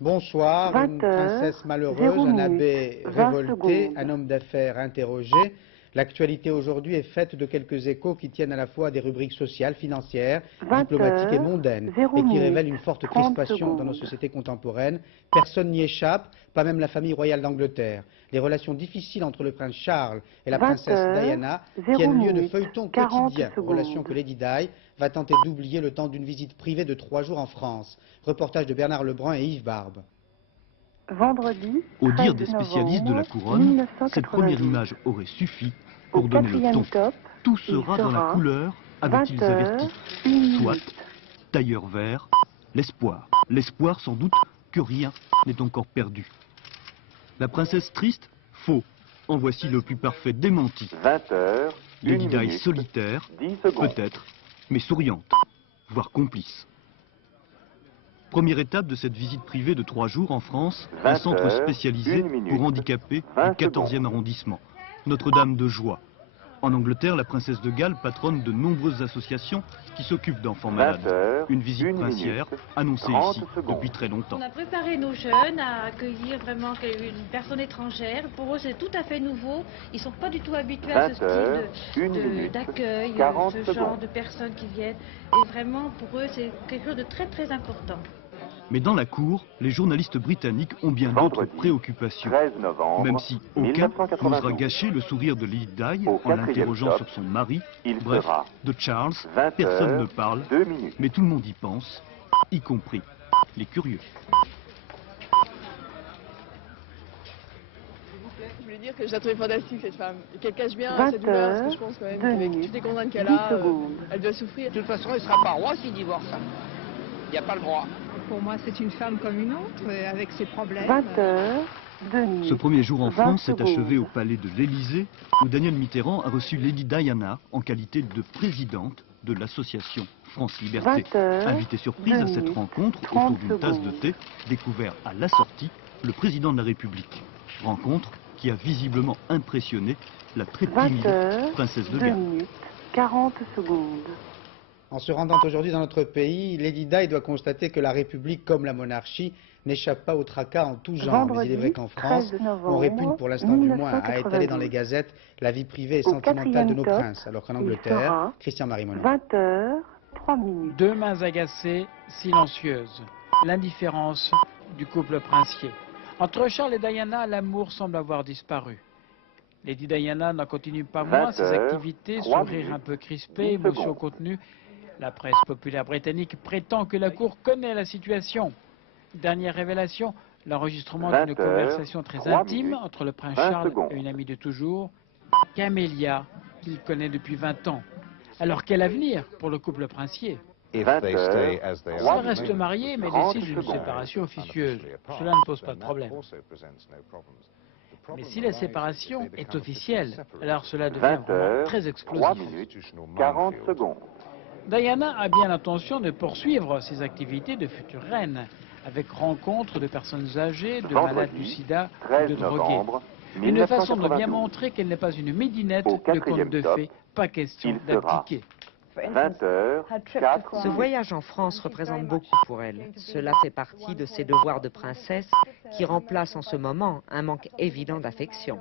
Bonsoir, une princesse malheureuse, un abbé révolté, un homme d'affaires interrogé. L'actualité aujourd'hui est faite de quelques échos qui tiennent à la fois des rubriques sociales, financières, diplomatiques et mondaines, et qui révèlent une forte crispation dans nos sociétés contemporaines. Personne n'y échappe, pas même la famille royale d'Angleterre. Les relations difficiles entre le prince Charles et la princesse Diana tiennent lieu de feuilletons quotidiens, relations que Lady Di va tenter d'oublier le temps d'une visite privée de 3 jours en France. Reportage de Bernard Lebrun et Yves Barbe. Vendredi, au dire des spécialistes de la couronne, cette première image aurait suffi pour donner le ton. Tout sera dans la couleur, avaient-ils averti. Soit, tailleur vert, l'espoir. L'espoir sans doute que rien n'est encore perdu. La princesse triste, faux. En voici le plus parfait démenti. 20 heures, Lady Di solitaire, peut-être, mais souriante, voire complice. Première étape de cette visite privée de 3 jours en France, un centre spécialisé pour handicapés du 14e arrondissement, Notre-Dame de Joie. En Angleterre, la princesse de Galles patronne de nombreuses associations qui s'occupent d'enfants malades. Une visite princière annoncée ici depuis très longtemps. On a préparé nos jeunes à accueillir vraiment une personne étrangère. Pour eux, c'est tout à fait nouveau. Ils ne sont pas du tout habitués à ce style d'accueil, ce genre de personnes qui viennent. Et vraiment, pour eux, c'est quelque chose de très très important. Mais dans la cour, les journalistes britanniques ont bien d'autres préoccupations. Même si aucun n'osera gâcher le sourire de Lady Di en l'interrogeant sur son mari. Bref, de Charles, personne ne parle, mais tout le monde y pense, y compris les curieux. Je voulais dire que je la trouvais fantastique cette femme, et qu'elle cache bien cette douleur, parce que je pense quand même qu'avec toutes les contraintes qu'elle a, elle doit souffrir. De toute façon, elle ne sera pas roi s'il divorce. Il n'y a pas le droit. Pour moi, c'est une femme comme une autre, avec ses problèmes. 20h. Ce premier jour en France s'est achevé au palais de l'Élysée, où Daniel Mitterrand a reçu Lady Diana en qualité de présidente de l'association France Liberté. Invité surprise à cette rencontre autour d'une tasse de thé, découvert à la sortie le président de la République. Rencontre qui a visiblement impressionné la très timide princesse de Galles. 40 secondes. En se rendant aujourd'hui dans notre pays, Lady Di doit constater que la République, comme la monarchie, n'échappe pas au tracas en tout genre. Mais il est vrai qu'en France, on répugne pour l'instant du moins à étaler dans les gazettes la vie privée et sentimentale de nos princes, alors qu'en Angleterre, Christian-Marie Monod. 20h, 3 minutes. Deux mains agacées, silencieuses. L'indifférence du couple princier. Entre Charles et Diana, l'amour semble avoir disparu. Lady Diana n'en continue pas moins ses activités, sourire un peu crispé, émotion contenue. La presse populaire britannique prétend que la cour connaît la situation. Dernière révélation, l'enregistrement d'une conversation très intime entre le prince Charles et une amie de toujours, Camélia, qu'il connaît depuis 20 ans. Alors quel avenir pour le couple princier? Ils restent mariés mais décident d'une séparation officieuse. Cela ne pose pas de problème. Mais si la séparation est officielle, alors cela devient vraiment très explosif. 40 secondes. Diana a bien l'intention de poursuivre ses activités de future reine, avec rencontre de personnes âgées, de malades du sida ou de drogués. Une façon de bien montrer qu'elle n'est pas une midinette de conte de fées, pas question d'abdiquer. 20h, Ce voyage en France représente beaucoup pour elle. Cela fait partie de ses devoirs de princesse qui remplacent en ce moment un manque évident d'affection.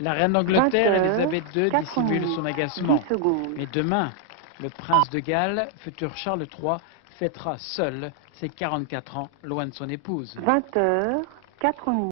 La reine d'Angleterre, Elisabeth II, dissimule son agacement. Mais demain, le prince de Galles, futur Charles III, fêtera seul ses 44 ans loin de son épouse. 20h, 4 minutes.